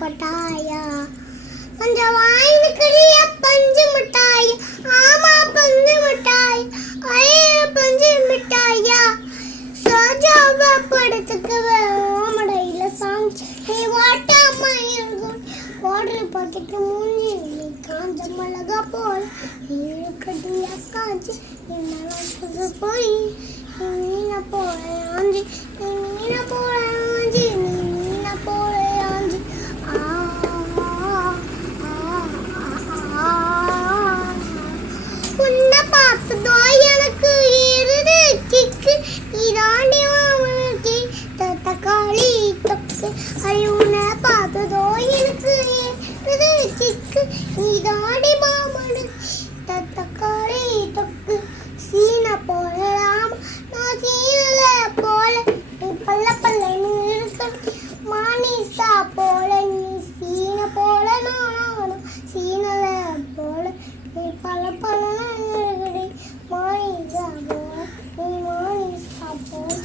கொட்டாயா கொஞ்சம் வாங்கிக்கிறிய பஞ்சு மிட்டாய் ஆமா பஞ்சு மிட்டாய் ஐயா பஞ்சு மிட்டாயா சோஜாவா படுத்துக்குவே ஓமடையில சாஞ்சி நீ வாட்டாம இருக்கும் வாட்டர் பாக்கெட் மூஞ்சி நீ காஞ்ச மிளகா போல் கட்டியா காஞ்சி என்ன போய் நீன போல ஆஞ்சி நீன போல ஆஞ்சி நீன போல ஆஞ்சி உன்னை பார்த்ததோ எனக்கு இருது கிக்கு இதாண்டி மாமனுக்கு தக்காளி தொக்கு ஐ உன்னை பார்த்ததோ எனக்கு இருது கிக்கு இதாண்டி மாமனுக்கு தக்காளி தொக்கு சீன போடலாம் நான் சீனல போல நீ பல்ல பல்லன்னு இருக்க மானிசா போல நீ சீன போல நானும் சீனல போல நீ பல்ல பல்லன்னு மானிசா போல நீ மானிசா போல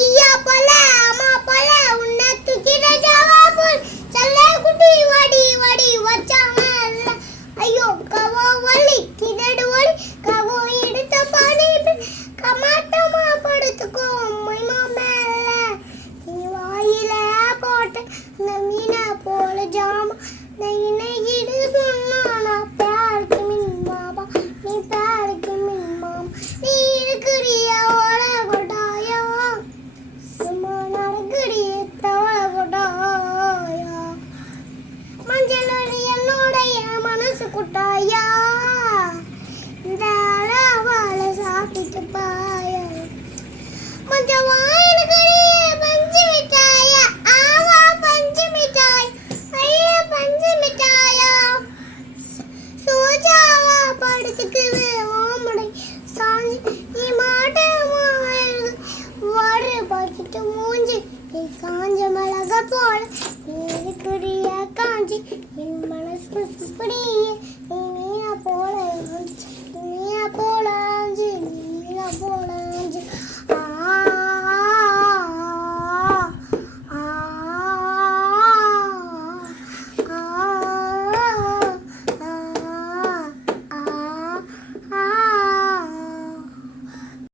ஐயா போல அம்மா போல உன்னை தூக்கிட ஜாவா போல் செல்ல குட்டி வாடி வாடி வச்சாங்க ஐயோ கவோ வலி கிதடு வலி கவோ எடுத்த பானி கமாட்டமா படுத்துக்கோ மைமா மேல நீ வாயில போட்ட அந்த மீனை போல ஜாமா நெய்யிடு சொன்னா பேருக்கு மின் மாமா நீ பேருக்கு மின் மாமா நீ இருக்கிறிய ஓட கொட்டாயா சும்மா நடக்கிறிய தவள கொட்டாயா மஞ்சள் என்னோடைய மனசு கொட்டாயா இந்த அளவால சாப்பிட்டு பாய கொஞ்சம் வாயிலுக்குரிய பஞ்சு மிட்டாயா ஆமா பஞ்சு மிட்டாய் ஐயா பஞ்சு மிட்டாயா சோஜாவா படுத்துக்குது ஓமடை சாஞ்சி நீ மாட்டே வாடகை பாக்கிட்டு மூஞ்சி